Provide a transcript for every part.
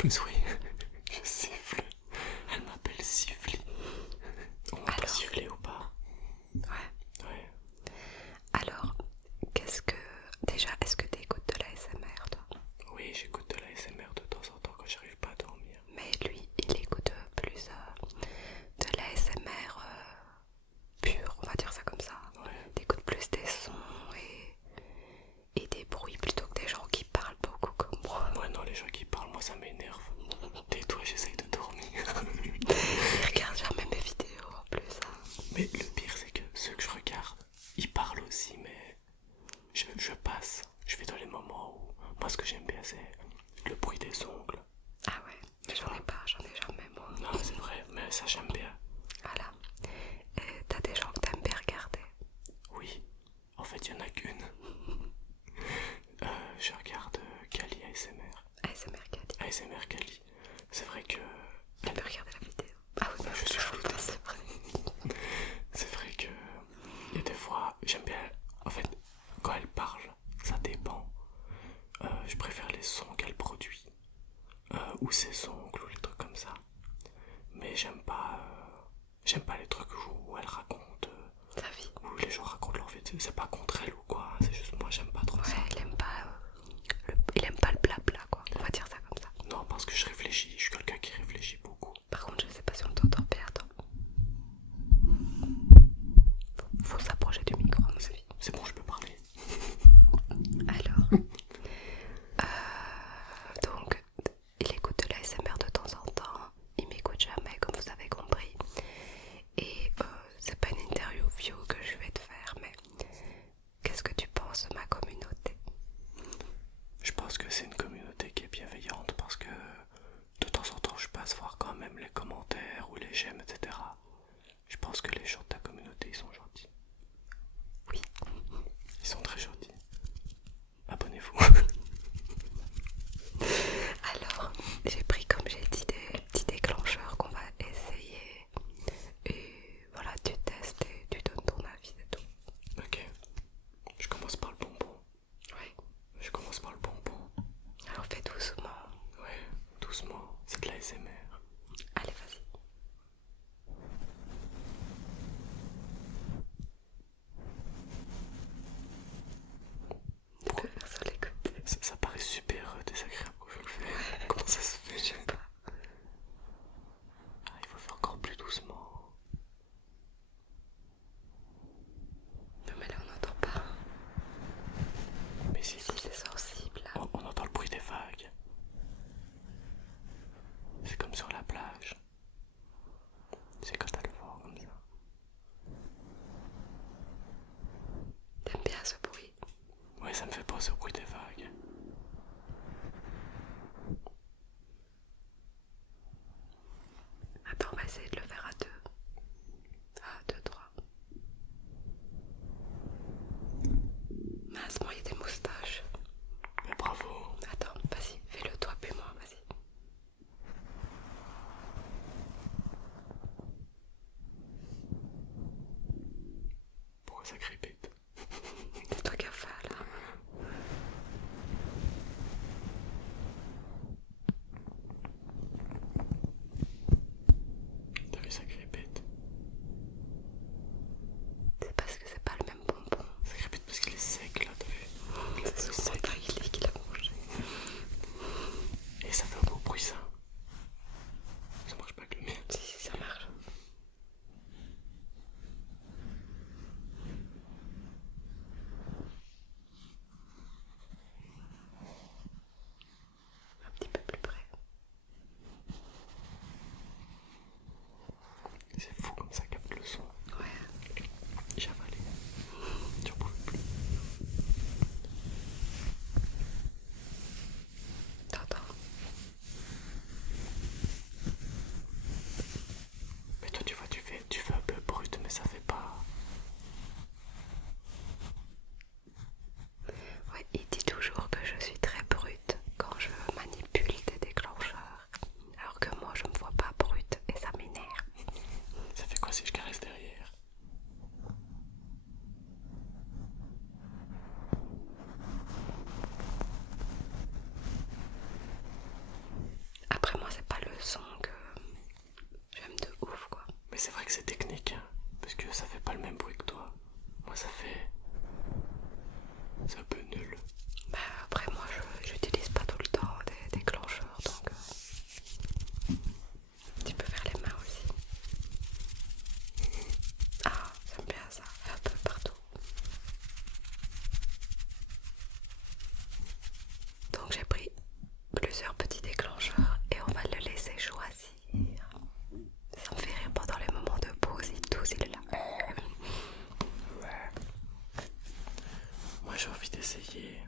plus, oui. Je siffle. Elle m'appelle Siffly. On peut siffler ou pas? Ouais. Ouais. Alors, est-ce que t'écoutes de la SMR toi? Oui, j'écoute de la SMR de temps en temps quand j'arrive pas à dormir. Mais lui, il écoute plus de la SMR pure, on va dire ça comme ça. Ouais. T'écoutes plus des sons et des bruits plutôt que des gens qui parlent beaucoup comme moi. Ouais, non, les gens qui parlent, moi ça m'énerve. Tais-toi, j'essaye de dormir. Ils regardent jamais mes vidéos en plus. Mais le pire, c'est que ceux que je regarde, ils parlent aussi, mais je passe. Je vais dans les moments où moi ce que j'aime bien c'est le bruit des ongles. Ah ouais, mais j'en ai jamais moi. Non, c'est vrai, mais ça j'aime bien. Voilà. Et t'as des gens que t'aimes bien regarder? Oui, en fait il y en a qu'une. Je regarde Kali ASMR. ASMR Kali. ASMR Kali. C'est vrai que Tu peux regarder la vidéo. Ah oui, je suis fou. c'est vrai. C'est vrai que il y a des fois, j'aime bien. En fait, quand elle parle, ça dépend. Je préfère les sons qu'elle produit, ou ses ongles, ou les trucs comme ça. Mais j'aime pas les trucs où elle raconte, Sa vie. où les gens racontent leur vie. C'est pas contre elle ou quoi. C'est juste moi, j'aime pas trop Ouais, ça. il aime pas le blabla quoi. On va dire ça comme ça. Non, parce que je réfléchis. Je suis quelqu'un qui réfléchit beaucoup. Par contre, je sais pas si on t'entend bien. Attends. Faut s'approcher du micro, à mon avis. C'est bon, je peux parler. Alors, donc, il écoute de la SMR de temps en temps. Il m'écoute jamais, comme vous avez compris. Et c'est pas une interview que je vais te faire, mais qu'est-ce que tu penses de ma communauté? Je pense que c'est une communauté qui est bienveillante parce que de temps en temps je passe voir quand même les commentaires ou les j'aime, etc. Je pense que les gens de ta communauté ils sont gentils. Oui. Ils sont très gentils. Abonnez-vous. Alors, j'ai pris, comme j'ai dit, des petits déclencheurs qu'on va essayer. Et voilà, tu testes et tu donnes ton avis et tout. Ok. Je commence par le bonbon. Oui. Je commence par le bonbon. Alors fais doucement. Ouais, doucement. C'est de la SMR. Allez, vas-y. Tu peux faire sur les côtés. Ça paraît super désagréable quand je le fais. Comment ça se fait? Je sais pas. Ah, il faut faire encore plus doucement. Non mais là on n'entend pas. Mais si, Si c'est sensible là. on entend le bruit des vagues. C'est comme sur la plage. C'est quand t'as le vent comme ça. T'aimes bien ce bruit? Ouais, ça me fait penser au bruit des vagues. Attends, on va essayer de le faire à deux. À deux, trois. Mince, moi il y a des moustaches. Mais bravo. Attends, vas-y, fais-le toi puis moi, vas-y. Pourquoi ça crépite? C'est toi qui as fait là. son que j'aime de ouf quoi. Mais c'est vrai que c'est technique, hein, parce que ça fait pas le même bruit que toi. Moi ça fait... C'est un peu nul. Bah après moi j'utilise pas tout le temps des déclencheurs donc tu peux faire les mains aussi. Ah j'aime bien ça, un peu partout. Donc j'ai pris plusieurs petits déclencheurs et on va le laisser choisir. Ça me fait rire pendant les moments de pause, il est là. Ouais. Moi j'ai envie d'essayer.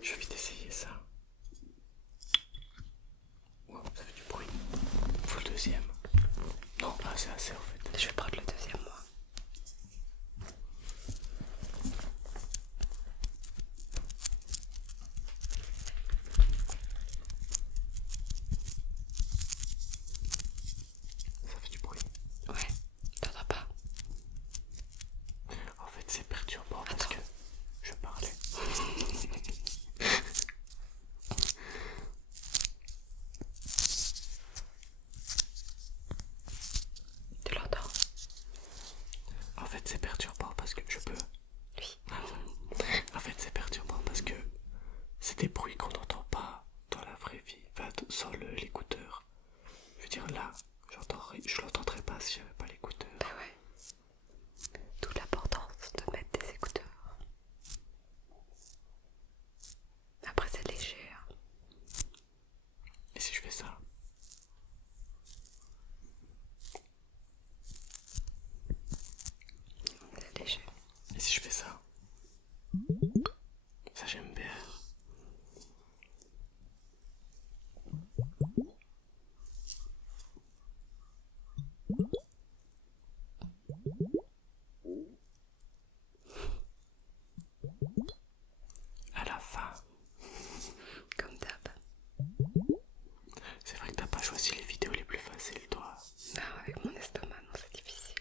J'ai envie d'essayer ça. Wow, ça fait du bruit. Faut le deuxième. Non, ah, c'est assez en fait. Je vais prendre le deuxième moi. Ça fait du bruit. Ouais, t'entends pas? En fait c'est perturbant parce Attends. que je parlais. Tu l'entends? En fait c'est perturbant parce que je peux... Oui. En fait c'est perturbant parce que c'est des bruits qu'on n'entend pas dans la vraie vie, enfin sans l'écouteur. Je veux dire là, je l'entendrais pas si j'avais pas l'écouteur. Bah ouais. D'où l'importance de mettre des écouteurs. Après c'est léger. Hein. Et si je fais ça? C'est léger. Et si je fais ça? Ça j'aime bien. À la fin, Comme d'hab. c'est vrai que t'as pas choisi les vidéos les plus faciles toi. Non, avec mon estomac, non, c'est difficile.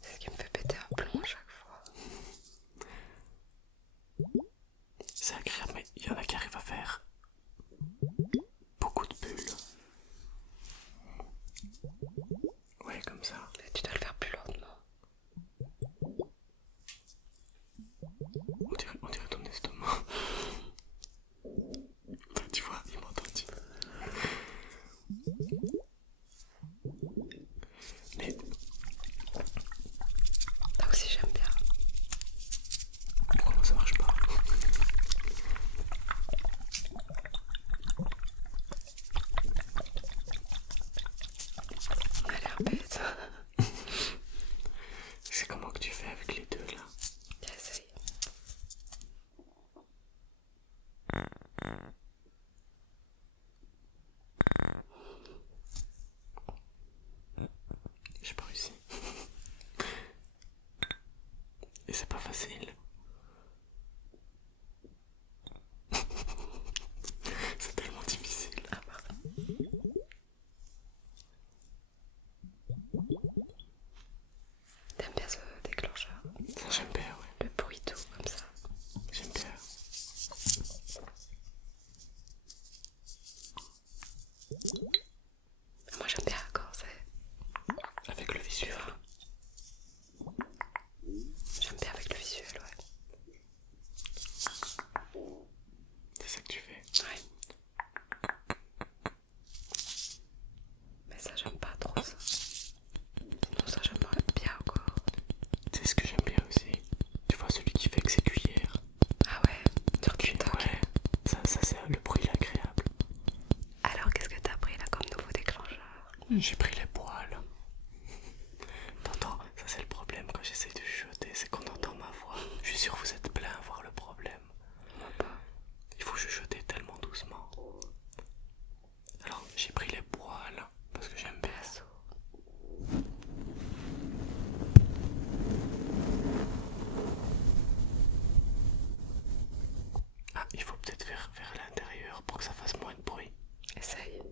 C'est ce qui me fait péter un plomb à chaque fois. C'est agréable mais il y en a qui arrivent à faire beaucoup de bulles. Ouais comme ça. Mais tu dois le faire plus lentement. On dirait ton estomac. Tu vois, il m'a entendu. Mais Ça aussi j'aime bien. comment ça marche pas? On a l'air bête. C'est comment que tu fais avec les deux là? J'essaye. J'ai pas réussi. Et c'est pas facile. C'est tellement difficile. Ah pardon. T'aimes bien ce déclencheur? Ça j'aime bien, ouais. Le bruit tout comme ça. J'aime bien. Moi j'aime bien quand c'est... Avec le visuel. J'aime bien avec le visuel, ouais. C'est ça que tu fais. Ouais. Mais ça j'aime pas trop ça. Sinon ça j'aimerais bien encore. C'est ce que j'aime bien aussi. Tu vois celui qui fait avec ses cuillères. Ah ouais, sur TikTok. Ouais. Ça c'est le bruit il est agréable. Alors qu'est-ce que t'as pris là comme nouveau déclencheur? J'ai pris les poils. T'entends, ça c'est le problème quand j'essaie de chuchoter, c'est qu'on entend ma voix. Je suis sûr que vous êtes plein à voir le problème. Moi pas. Il faut chuchoter tellement doucement. Alors j'ai pris les poils parce que j'aime bien. Pinceau. Ah, il faut peut-être faire vers l'intérieur pour que ça fasse moins de bruit. Essaye.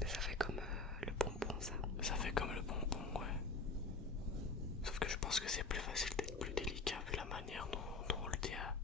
Mais ça fait comme le bonbon ça. Ça fait comme le bonbon, ouais. Sauf que je pense que c'est plus facile d'être plus délicat vu la manière dont on le tient.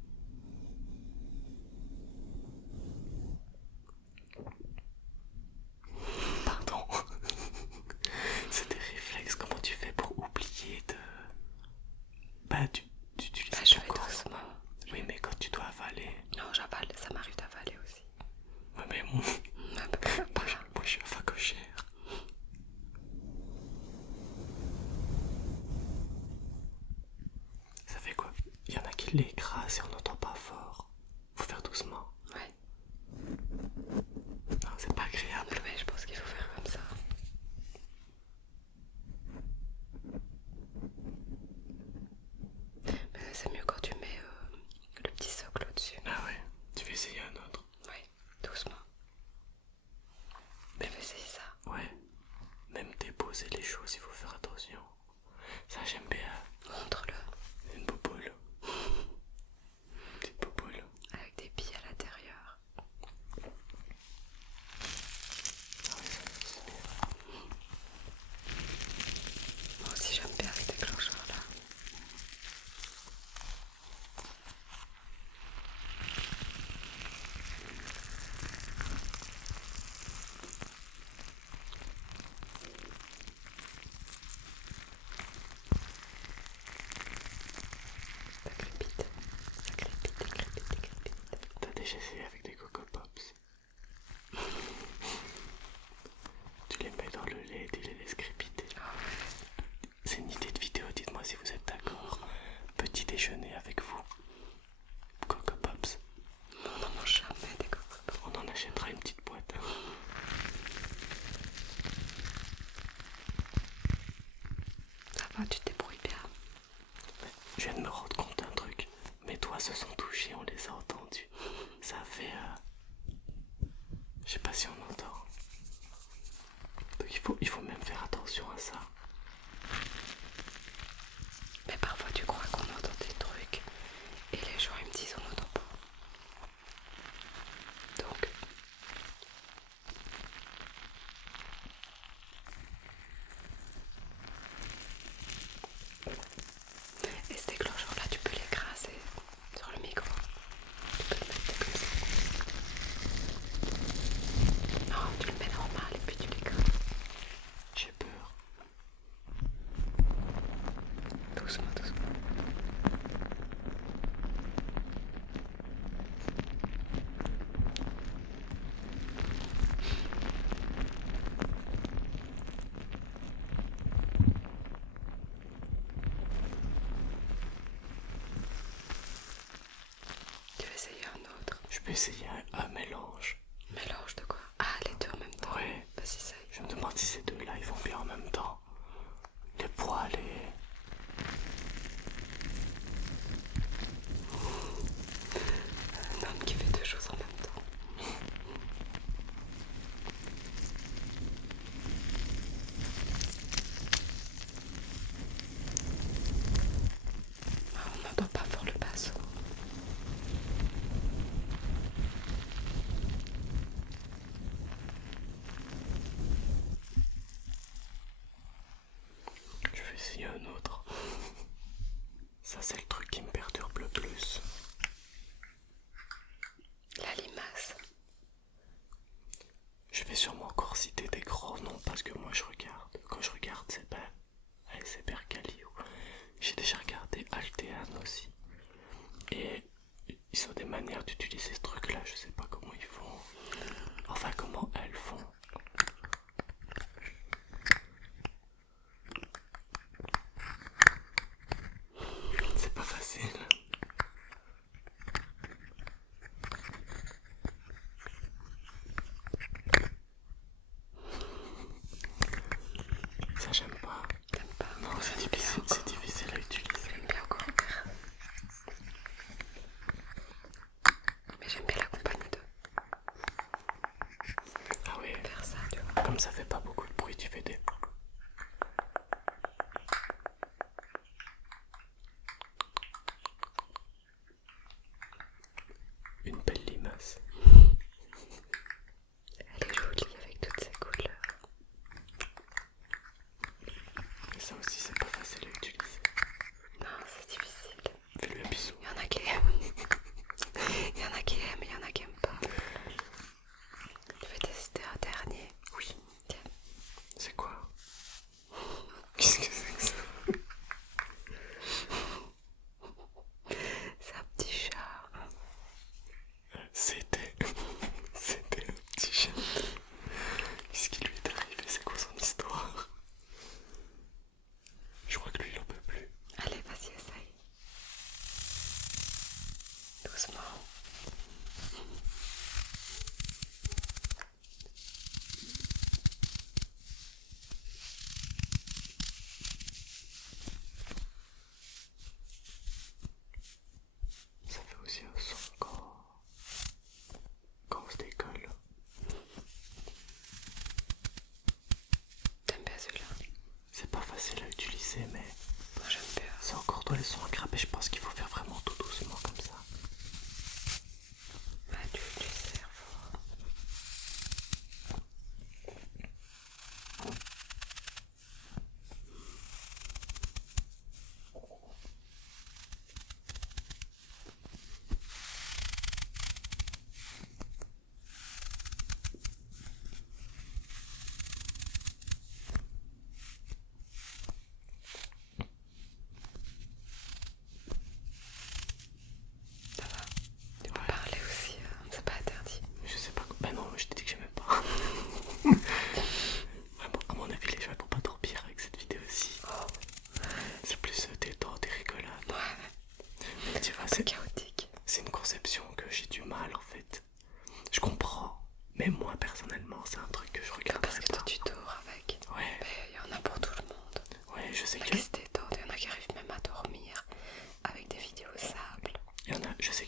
il est crasse et on n'entend pas fort. Faut faire doucement. Ouais. Non, c'est pas agréable. Mais je pense qu'il faut faire comme ça. Mais c'est mieux quand tu mets le petit socle au-dessus. Ah ouais, tu veux essayer un autre? Oui, doucement. Mais essayer ça. Ouais, même déposer les choses, il faut faire attention. Ça j'aime bien. Montre-le. C'est une popoule. Petite popoule. Avec des billes à l'intérieur. Ah ouais, c'est bien. Moi aussi j'aime bien ce déclencheur là. Ça crépite. Ça crépite, ça crépite, ça crépite. T'as déjà essayé avec des Coco Pops? Tu les mets dans le lait et tu les laisses crépiter. C'est une idée de vidéo, dites-moi si vous êtes d'accord. Petit déjeuner avec vous. Coco Pops. On n'en mange jamais des Coco Pops. On en achètera une petite boîte. Ça va, tu te débrouilles bien. Je viens de me rendre compte d'un truc. Mes doigts se sont touchés, on les a entendus. Ça a fait... Je sais pas si on entend. Donc il faut même faire attention à ça. Mais parfois tu crois qu'on entend des trucs et les gens ils me disent on n'entend pas. Donc et ce déclencheur là tu peux l'écraser sur le micro. Tu peux le mettre comme ça. Non, tu le mets normal et puis tu l'écrases. J'ai peur. Doucement, doucement. Tu veux essayer un autre? Je peux essayer un mélange. Mélange de quoi? Ah, les deux en même temps. Ouais. Vas-y, essaye. Je me demande si ces deux-là ils vont bien en même temps. Les poils et... Un homme qui fait deux choses en même temps. Ah, on n'entend pas fort le basso. Je vais essayer un autre. Ça c'est le truc qui me perturbe le plus. La limace. Je vais sûrement encore citer des grands noms parce que moi je regarde. Quand je regarde c'est pas ASMR Calio. J'ai déjà regardé Altean aussi. Et ils ont des manières d'utiliser ce truc là, je sais pas comment ils font. Enfin comment elles font. C'est pas facile.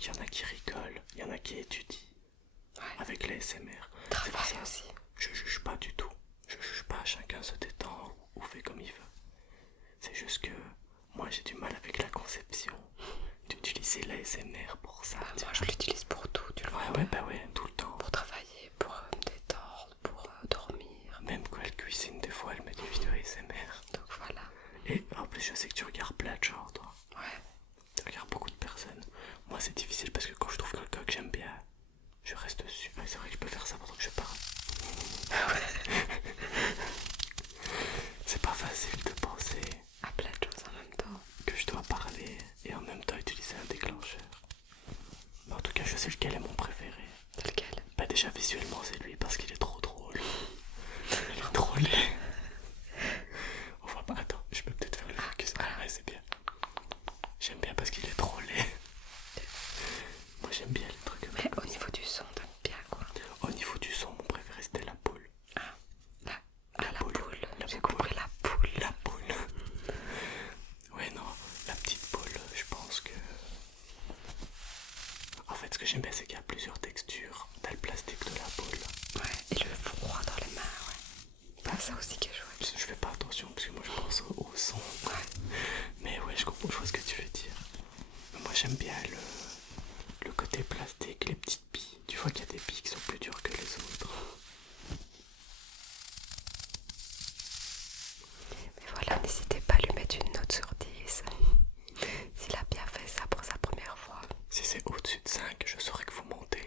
qu'il y en a qui rigolent, il y en a qui étudient avec les SMR. C'est pas Travail ça. aussi. Je juge pas du tout. Je juge pas, chacun se détend ou fait comme il veut. C'est juste que moi j'ai du mal avec la conception d'utiliser l'ASMR pour ça. Moi je l'utilise pour tout, tu le vois. Ouais, tout le temps. Pour travailler, pour me détendre, pour dormir. Même quand elle cuisine, des fois elle met des vidéos ASMR. Donc voilà. Et en plus je sais que tu regardes plein de genres toi. Ouais. Tu regardes beaucoup de personnes. Moi c'est difficile parce que quand je trouve quelqu'un que j'aime bien, je reste dessus. Ouais, c'est vrai que je peux faire ça pendant que je parle. C'est pas facile de penser À plein de choses en même temps. que je dois parler et en même temps utiliser un déclencheur. Mais en tout cas, je sais lequel est mon préféré. C'est lequel? Bah déjà visuellement c'est lui parce qu'il est trop drôle. Il est trop laid. On voit pas. Attends, je peux peut-être faire le focus. Ah ouais, c'est bien. J'aime bien parce qu'il est trop laid. Moi j'aime bien les trucs. Mais au niveau du son, t'aimes bien quoi? Au niveau du son, mon préféré c'était la poule. La poule. J'ai poule. compris la poule. La poule. Ouais non, la petite poule, je pense que... En fait ce que j'aime bien c'est qu'il y a plusieurs textures. T'as le plastique de la poule. Ouais, et le froid dans les mains, ouais. Ah, ça aussi qui est chouette. Je fais pas attention parce que moi je pense au son. Mais ouais, je comprends, je vois ce que tu veux dire. Mais moi j'aime bien le côté plastique, les petites billes. Tu vois qu'il y a des billes qui sont plus dures que les autres. Mais voilà, n'hésitez pas à lui mettre une note sur 10. S'il a bien fait ça pour sa première fois. Si c'est au-dessus de 5, je saurais que vous montez.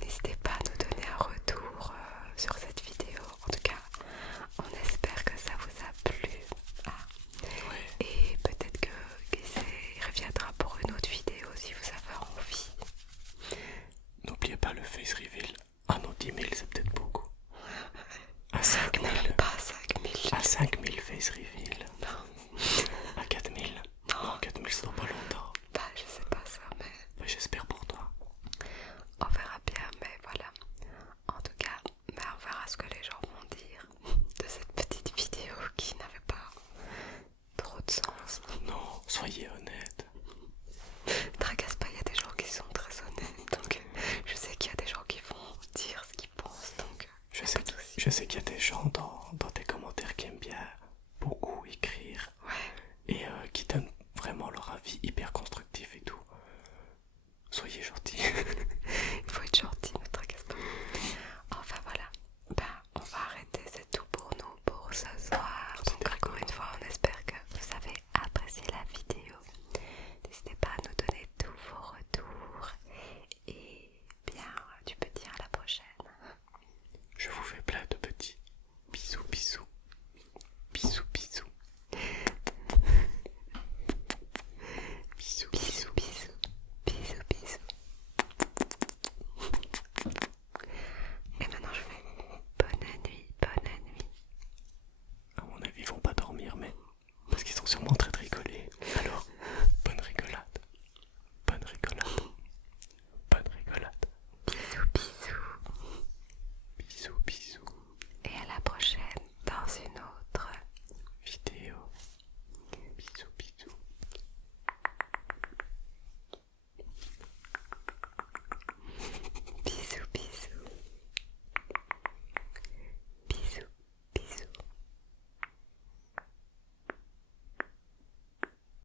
N'hésitez pas à nous donner un retour sur cette vidéo. En tout cas, on espère que ça vous a plu. Ouais. Et peut-être que il reviendra pour une autre vidéo si vous avez envie. N'oubliez pas le face reveal. Ah non, 10 000 c'est peut-être beaucoup. À 5 000. Pas 5000. À 5 000 face reveal. Non. À 4 000. Non, 4 000 c'est dans pas longtemps. Bah, je sais pas ça, mais Bah, j'espère pour toi. on verra bien. Mais voilà. En tout cas, bah, on verra ce que les gens vont dire de cette petite vidéo qui n'avait pas trop de sens. Non, soyez honnête. Tracasse pas, il y a des gens qui sont très honnêtes. Donc, je sais qu'il y a des gens qui vont dire ce qu'ils pensent. Donc, Je sais qu'il y a des gens dans